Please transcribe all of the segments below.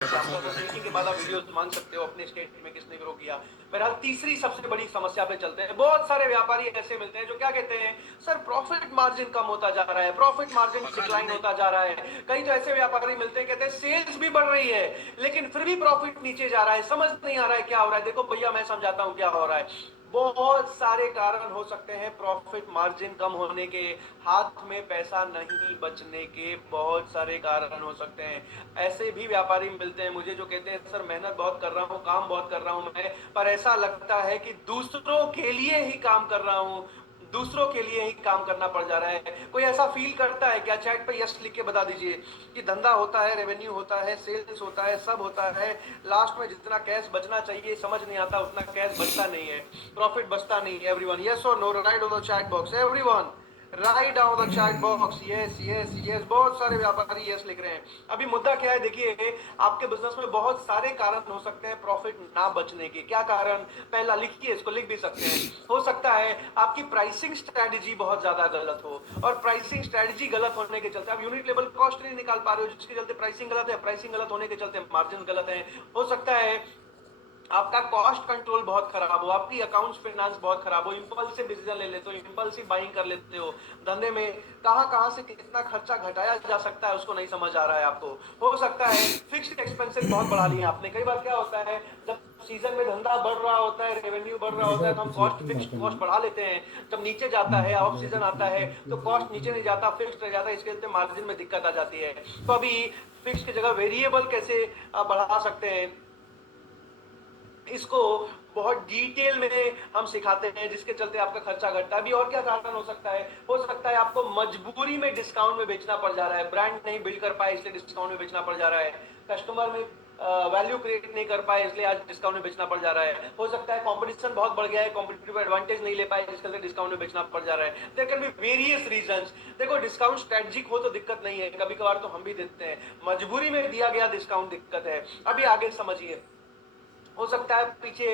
आपको क्लिकिंग के बाद आप वीडियोस मांग सकते हो अपने स्टेट में किसने ग्रो किया। बहरहाल तीसरी सबसे बड़ी समस्या पे चलते हैं। बहुत सारे व्यापारी ऐसे मिलते हैं जो क्या कहते हैं, सर प्रॉफिट मार्जिन कम होता जा रहा है, प्रॉफिट मार्जिन डिक्लाइन होता जा रहा है। कई तो ऐसे व्यापारी मिलते हैं कहते हैं सेल्स भी बढ़ रही है लेकिन फिर भी प्रॉफिट नीचे जा रहा है, समझ नहीं आ रहा है क्या हो रहा है। देखो भैया मैं समझाता हूं क्या हो रहा है। बहुत सारे कारण हो सकते हैं प्रॉफिट मार्जिन कम होने के, हाथ में पैसा नहीं बचने के बहुत सारे कारण हो सकते हैं। ऐसे भी व्यापारी मिलते हैं मुझे जो कहते हैं सर मेहनत बहुत कर रहा हूँ, काम बहुत कर रहा हूँ मैं, पर ऐसा लगता है कि दूसरों के लिए ही काम कर रहा हूँ, दूसरों के लिए ही काम करना पड़ जा रहा है। कोई ऐसा फील करता है क्या? चैट पे यस लिख के बता दीजिए कि धंधा होता है, रेवेन्यू होता है, सेल्स होता है, सब होता है, लास्ट में जितना कैश बचना चाहिए समझ नहीं आता उतना कैश बचता नहीं है, प्रॉफिट बचता नहीं है। एवरीवन यस और no, write on the chat box, everyone write down the chat box, yes yes yes. बहुत सारे व्यापारी यस लिख रहे हैं। अभी मुद्दा क्या है देखिए, आपके बिजनेस में बहुत सारे कारण हो सकते हैं प्रॉफिट ना बचने के। क्या कारण? पहला लिखिए, इसको लिख भी सकते हैं। हो सकता है आपकी प्राइसिंग स्ट्रेटजी बहुत ज्यादा गलत हो, और प्राइसिंग स्ट्रेटजी गलत होने के चलते आप यूनिट लेवल कॉस्ट नहीं निकाल पा रहे हो, जिसके चलते प्राइसिंग गलत है, प्राइसिंग गलत होने के चलते मार्जिन गलत है। हो सकता है आपका कॉस्ट कंट्रोल बहुत खराब हो, आपकी अकाउंट्स फाइनेंस बहुत खराब हो, इंपल्सिव डिसीजन ले लेते हो, इंपल्सिव बाइंग कर लेते हो, धंधे में कहां कहां से कितना खर्चा घटाया जा सकता है उसको नहीं समझ आ रहा है आपको। हो सकता है फिक्स्ड एक्सपेंसेस बहुत बढ़ा लिए आपने। कई बार क्या होता है, जब सीजन में धंधा बढ़ रहा होता है, रेवेन्यू बढ़ रहा होता है, तो हम कॉस्ट फिक्स्ड कॉस्ट बढ़ा लेते हैं। जब नीचे जाता है, ऑफ सीजन आता है, तो कॉस्ट नीचे नहीं जाता, फिक्स्ड रह जाता है, इसके चलते मार्जिन में दिक्कत आ जाती है। तो अभी फिक्स्ड की जगह वेरिएबल कैसे बढ़ा सकते हैं, इसको बहुत डिटेल में हम सिखाते हैं, जिसके चलते आपका खर्चा घटता है। अभी और क्या कारण हो सकता है? हो सकता है आपको मजबूरी में डिस्काउंट में बेचना पड़ जा रहा है, ब्रांड नहीं बिल्ड कर पाए इसलिए डिस्काउंट में बेचना पड़ जा रहा है, कस्टमर में वैल्यू क्रिएट नहीं कर पाए इसलिए आज डिस्काउंट में बेचना पड़ जा रहा है। हो सकता है कंपटीशन बहुत बढ़ गया है, कॉम्पिटिटिव एडवांटेज नहीं ले पाए इसके चलते डिस्काउंट में बेचना पड़ जा रहा है। There can be various reasons. देखो डिस्काउंट स्ट्रेटजिक हो तो दिक्कत नहीं है, कभी कभार तो हम भी देते हैं, मजबूरी में दिया गया डिस्काउंट दिक्कत है। अभी आगे समझिए, हो सकता है पीछे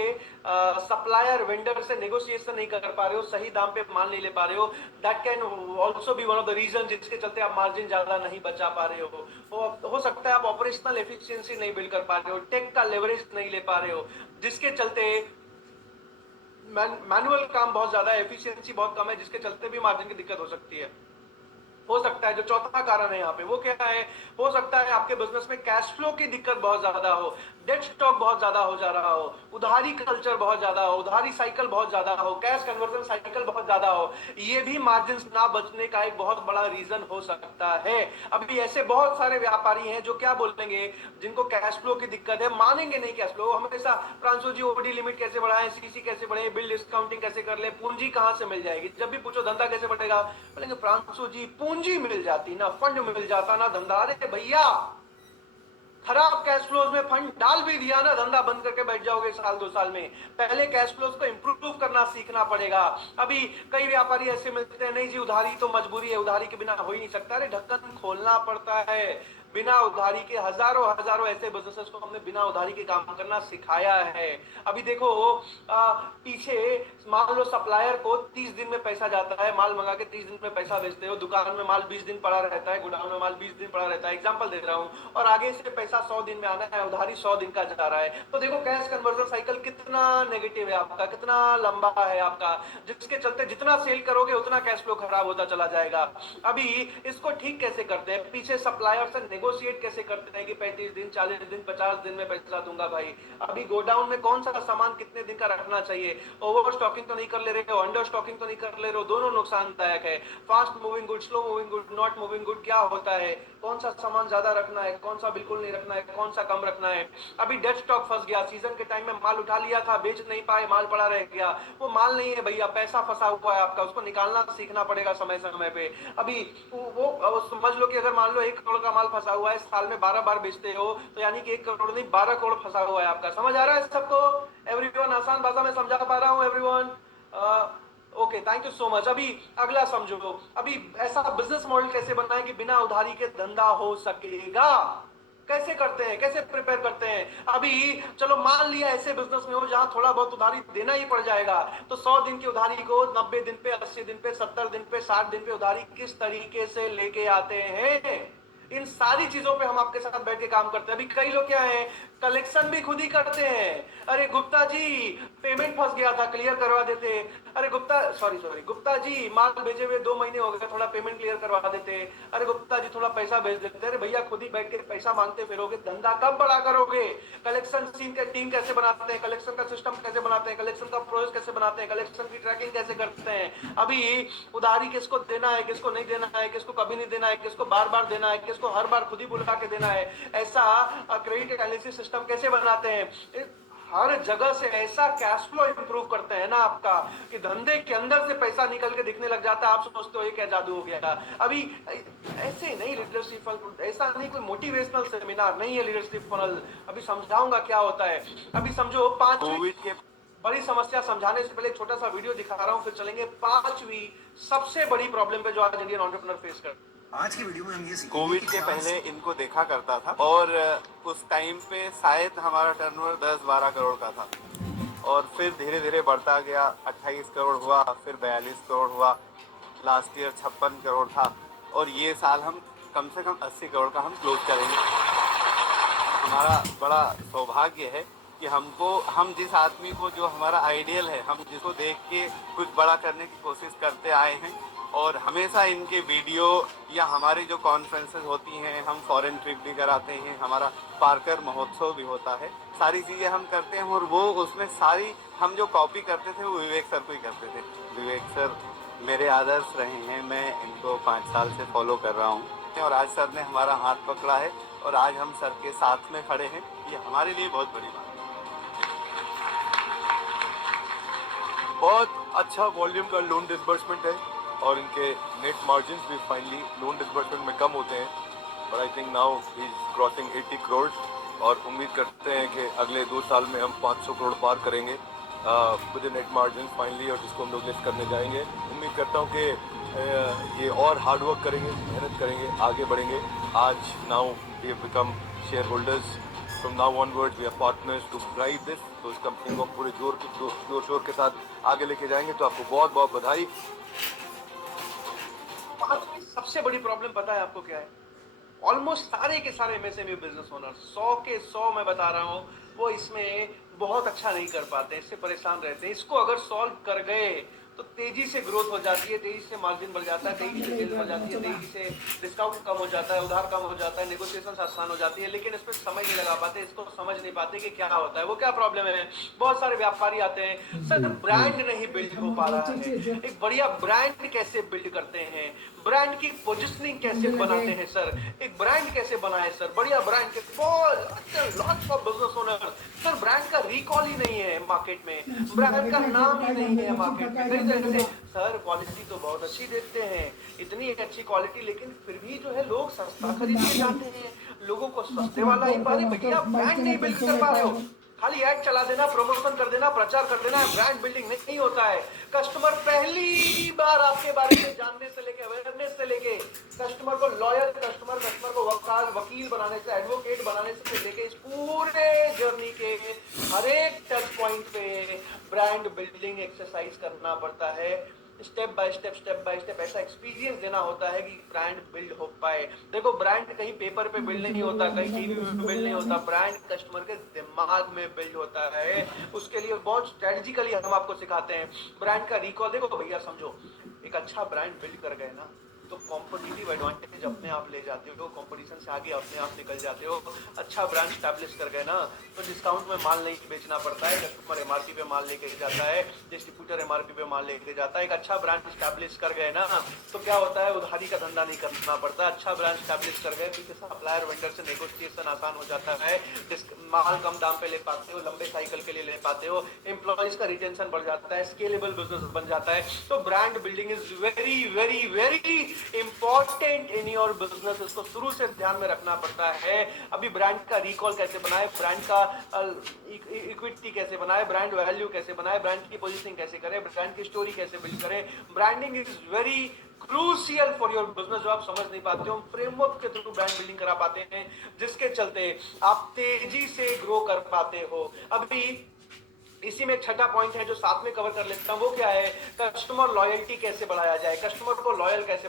सप्लायर वेंडर से नेगोशिएशन नहीं कर पा रहे हो, सही दाम पे माल नहीं ले पा रहे हो, that can also be one of the reason जिसके चलते आप मार्जिन ज्यादा नहीं बचा पा रहे हो सकता है आप ऑपरेशनल एफिशिएंसी नहीं बिल्ड कर पा रहे हो, टेक का लेवरेज नहीं ले पा रहे हो, जिसके चलते मैनुअल काम बहुत ज्यादा है, एफिशिएंसी बहुत कम है, जिसके चलते भी मार्जिन की दिक्कत हो सकती है। हो सकता है जो चौथा कारण है यहाँ पे वो क्या है, हो सकता है आपके बिजनेस में कैश फ्लो की दिक्कत बहुत ज्यादा हो, डेट स्टॉक बहुत ज्यादा हो जा रहा हो, उधारी कल्चर बहुत ज्यादा हो, उधारी साइकिल बहुत ज्यादा हो, कैश कन्वर्जन साइकिल बहुत ज्यादा हो, ये भी मार्जिन ना बचने का एक बहुत बड़ा रीजन हो सकता है। अभी ऐसे बहुत सारे व्यापारी हैं जो क्या बोलेंगे, जिनको कैश फ्लो की दिक्कत है, मानेंगे नहीं कैश फ्लो, हमेशा प्रांशु जी ओडी लिमिट कैसे बढ़ाएं, सीसी कैसे बढ़े, बिल डिस्काउंटिंग कैसे कर ले, पूंजी कहां से मिल जाएगी, जब भी पूछो धंधा कैसे बढ़ेगा, बोलेंगे प्रांशु जी पूंजी मिल जाती ना, फंड मिल जाता ना धंधा। अरे भैया खराब कैश फ्लोज में फंड डाल भी दिया ना, धंधा बंद करके बैठ जाओगे साल 2 साल में। पहले कैश फ्लोज को इंप्रूव करना सीखना पड़ेगा। अभी कई व्यापारी ऐसे मिलते हैं, नहीं जी उधारी तो मजबूरी है, उधारी के बिना हो ही नहीं सकता। अरे ढक्कन खोलना पड़ता है, बिना उधारी के हजारों हजारों ऐसे बिजनेसेस को हमने बिना उधारी के काम करना सिखाया है। अभी देखो पीछे मान लो सप्लायर को 30 दिन में पैसा जाता है, माल मंगा के 30 दिन में पैसा बेचते हो, दुकान में माल 20 दिन पड़ा रहता है, गोडाउन में माल 20 दिन पड़ा रहता है, एग्जांपल दे रहा हूं, और आगे से पैसा 100 दिन में आना है, उधारी 100 दिन का जा रहा है। तो देखो कैश कन्वर्जन साइकिल कितना नेगेटिव है आपका, कितना लंबा है आपका, जिसके चलते जितना सेल करोगे उतना कैश फ्लो खराब होता चला जाएगा। अभी इसको ठीक कैसे करते हैं, पीछे सप्लायर से नेगोशिएट कैसे करते हैं कि 35 दिन 40 दिन 50 दिन में पैसा दूंगा भाई। अभी गोडाउन में कौन सा सामान कितने दिन का रखना चाहिए, ओवर स्टॉकिंग तो नहीं कर ले रहे हो, अंडर स्टॉकिंग तो नहीं कर ले रहे हो, दोनों नुकसानदायक है। Fast moving good, slow moving good, not moving good क्या होता है, कौन सा सामान ज्यादा रखना है, कौन सा बिल्कुल नहीं रखना है, कौन सा कम रखना है। अभी डेड स्टॉक फंस गया, सीजन के टाइम में माल उठा लिया था, बेच नहीं पाए, माल पड़ा रह गया, वो माल नहीं है भैया, पैसा फंसा हुआ है आपका, उसको निकालना सीखना पड़ेगा समय समय पे। अभी वो समझ लो कि अगर मान लो 1 करोड़ का माल फंसा हुआ है, साल में 12 बार बेचते हो, तो यानी कि 1 करोड़ नहीं 12 करोड़ फंसा हुआ है आपका। समझ आ रहा है सबको? एवरीवन आसान भाषा में समझा पा रहा हूँ everyone? Okay thank you so much. अभी अगला समझो, अभी ऐसा बिजनेस मॉडल कैसे बनाएं कि बिना उधारी के धंधा हो सकेगा, कैसे करते हैं, कैसे प्रिपेयर करते हैं। अभी चलो मान लिया ऐसे बिजनेस में हो जहां थोड़ा बहुत उधारी देना ही पड़ जाएगा, तो 100 दिन की उधारी को 90 दिन पे, 80 दिन पे, 70 दिन पे, 60 दिन पे उधारी किस तरीके से लेके आते हैं, इन सारी चीजों पे हम आपके साथ बैठ के काम करते हैं। अभी कई लोग क्या है, कलेक्शन भी खुद ही करते हैं। अरे गुप्ता जी पेमेंट फंस गया था, क्लियर करवा देते। अरे गुप्ता सॉरी गुप्ता जी माल भेजे हुए 2 महीने हो गए, थोड़ा पेमेंट क्लियर करवा देते। अरे गुप्ता जी थोड़ा पैसा भेज देते। अरे भैया खुद ही बैठ के पैसा मांगते फिरोगे, धंधा कब बड़ा करोगे? कलेक्शन टीम कैसे बनाते हैं, कलेक्शन का सिस्टम कैसे बनाते हैं, कलेक्शन का प्रोसेस कैसे बनाते हैं, कलेक्शन की ट्रैकिंग कैसे करते हैं। अभी उधारी किसको देना है, किसको नहीं देना है, किसको कभी नहीं देना है, किसको बार बार देना है, किसको हर बार खुद ही बुला के देना है, ऐसा क्रेडिट एनालिसिस सिस्टम कैसे बनाते हैं। हर जगह से ऐसा कैश फ्लो इंप्रूव करते हैं ना आपका, कि धंधे के अंदर से पैसा निकल के दिखने लग जाता है। आप सोचते हो ये क्या जादू हो गया। अभी ऐसे नहीं लीडरशिप फनल, ऐसा नहीं कोई मोटिवेशनल सेमिनार नहीं है लीडरशिप फनल। अभी समझाऊंगा क्या होता है। अभी समझो 5वीं के बड़ी समस्या समझाने से पहले एक छोटा सा वीडियो दिखा रहा हूं, फिर चलेंगे 5वीं सबसे बड़ी प्रॉब्लम पे जो आज इंडियन एंटरप्रेन्योर फेस कर। आज की वीडियो में हम ये कोविड के पहले इनको देखा करता था और उस टाइम पे शायद हमारा टर्नओवर 10-12 करोड़ का था और फिर धीरे धीरे बढ़ता गया, 28 करोड़ हुआ, फिर 42 करोड़ हुआ, लास्ट ईयर 56 करोड़ था और ये साल हम कम से कम 80 करोड़ का हम क्लोज करेंगे। हमारा बड़ा सौभाग्य है कि हम जिस आदमी को, जो हमारा आइडियल है, हम जिसको देख के कुछ बड़ा करने की कोशिश करते आए हैं और हमेशा इनके वीडियो या हमारी जो कॉन्फ्रेंसेस होती हैं, हम फॉरेन ट्रिप भी कराते हैं, हमारा पार्कर महोत्सव भी होता है, सारी चीज़ें हम करते हैं और वो उसमें सारी हम जो कॉपी करते थे वो विवेक सर को ही करते थे। विवेक सर मेरे आदर्श रहे हैं, मैं इनको 5 साल से फॉलो कर रहा हूँ और आज सर ने हमारा हाथ पकड़ा है और आज हम सर के साथ में खड़े हैं, ये हमारे लिए बहुत बड़ी बात है। बहुत अच्छा वॉल्यूम का लोन डिसबर्समेंट है और इनके नेट मार्जिन भी फाइनली लोन डिसबर्समेंट में कम होते हैं, but I think now he is crossing 80 crore और उम्मीद करते हैं कि अगले 2 साल में हम 500 करोड़ पार करेंगे विद नेट मार्जिन फाइनली, और जिसको हम लोग लिस्ट करने जाएंगे। उम्मीद करता हूँ कि ये और हार्ड वर्क करेंगे, मेहनत करेंगे, आगे बढ़ेंगे। आज now we have become shareholders, from now onwards we are partners to drive this. तो इस कंपनी को पूरे जोर शोर के साथ आगे लेके जाएंगे। तो आपको बहुत बहुत बधाई। सबसे बड़ी प्रॉब्लम पता है आपको क्या है? ऑलमोस्ट सारे के सारे एमएसएमई बिजनेस ओनर 100 के 100 मैं बता रहा हूँ, वो इसमें बहुत अच्छा नहीं कर पाते, इससे परेशान रहते हैं। इसको अगर सॉल्व कर गए तो तेजी से ग्रोथ हो जाती है, तेजी से मार्जिन बढ़ जाता है, तेजी से सेल्स बढ़ जाती है, तेजी से डिस्काउंट कम हो जाता है, उधार कम हो जाता है, नेगोशिएशन आसान हो जाती है। लेकिन इस पर समय नहीं लगा पाते, इसको समझ नहीं पाते कि क्या होता है। वो क्या प्रॉब्लम है? बहुत सारे व्यापारी आते हैं, सर ब्रांड नहीं बिल्ड हो पा रहा है, एक बढ़िया ब्रांड कैसे बिल्ड करते हैं, ब्रांड की पोजिशनिंग कैसे बनाते हैं सर, एक ब्रांड कैसे बनाए सर, बढ़िया ब्रांड के lots of business owner. Sir brand का रिकॉल ही नहीं है मार्केट में, ब्रांड का नाम ही नहीं है मार्केट में। सर क्वालिटी तो बहुत अच्छी देते हैं, इतनी अच्छी क्वालिटी, लेकिन फिर भी जो है लोग सस्ता खरीदने जाते हैं, लोगों को सस्ते वाला ही पा रहे। भैया ब्रांड नहीं बिल्ड कर पा रहे हो, खाली ऐड चला देना, प्रमोशन कर देना, प्रचार कर देना, ब्रांड बिल्डिंग नहीं होता है। कस्टमर पहली बार आपके बारे में जानने से लेके, अवेयरनेस से लेके, कस्टमर को लॉयल कस्टमर को वकील बनाने से, एडवोकेट बनाने से लेके, इस पूरे जर्नी के हर एक टच पॉइंट पे ब्रांड बिल्डिंग एक्सरसाइज करना पड़ता है। स्टेप बाय स्टेप ऐसा एक्सपीरियंस देना होता है कि ब्रांड बिल्ड हो पाए। देखो ब्रांड कहीं पेपर पे बिल्ड नहीं होता, कहीं टीवी पे बिल्ड नहीं होता, ब्रांड कस्टमर के दिमाग में बिल्ड होता है। उसके लिए बहुत स्ट्रेटेजिकली हम आपको सिखाते हैं ब्रांड का रिकॉल। देखो भैया समझो, एक अच्छा ब्रांड बिल्ड कर गए ना तो कॉम्पिटिटिव एडवांटेज अपने आप ले जाते हो, कंपटीशन से आगे अपने आप निकल जाते हो। अच्छा ब्रांड स्टैब्लिश कर गए ना तो डिस्काउंट में माल नहीं बेचना पड़ता है, कस्टमर एमआरपी पे माल लेके जाता है, डिस्ट्रीब्यूटर एमआरपी पे माल लेके जाता है। एक अच्छा ब्रांड स्टैब्लिश कर गए ना तो क्या होता है, उधारी का धंधा नहीं करना पड़ता। अच्छा ब्रांड स्टैब्लिश कर गए तो सप्लायर वेंडर से नेगोशिएशन आसान हो जाता है, माल कम दाम पे ले पाते हो, लंबे साइकिल के लिए ले पाते हो, एम्प्लॉइज का रिटेंशन बढ़ जाता है, स्केलेबल बिजनेस बन जाता है। तो brand building is very very very important in your business. इसको शुरू से ध्यान में रखना पड़ता है। अभी ब्रांड का रिकॉल कैसे बनाए, ब्रांड का इक्विटी कैसे बनाए, ब्रांड वैल्यू कैसे बनाए, ब्रांड की पोजीशनिंग कैसे करें, ब्रांड की स्टोरी कैसे बिल्ड करें। Branding is very crucial for your business. जो आप समझ नहीं पाते हो, फ्रेमवर्क के थ्रू ब्रांड बिल्डिंग करा पाते हैं, जिसके चलते आप तेजी से ग्रो कर पाते हो। अभी इसी में एक छठा पॉइंट है जो साथ में कवर कर लेता हूं, वो क्या है, कस्टमर लॉयल्टी कैसे बढ़ाया जाए, कस्टमर को लॉयल कैसे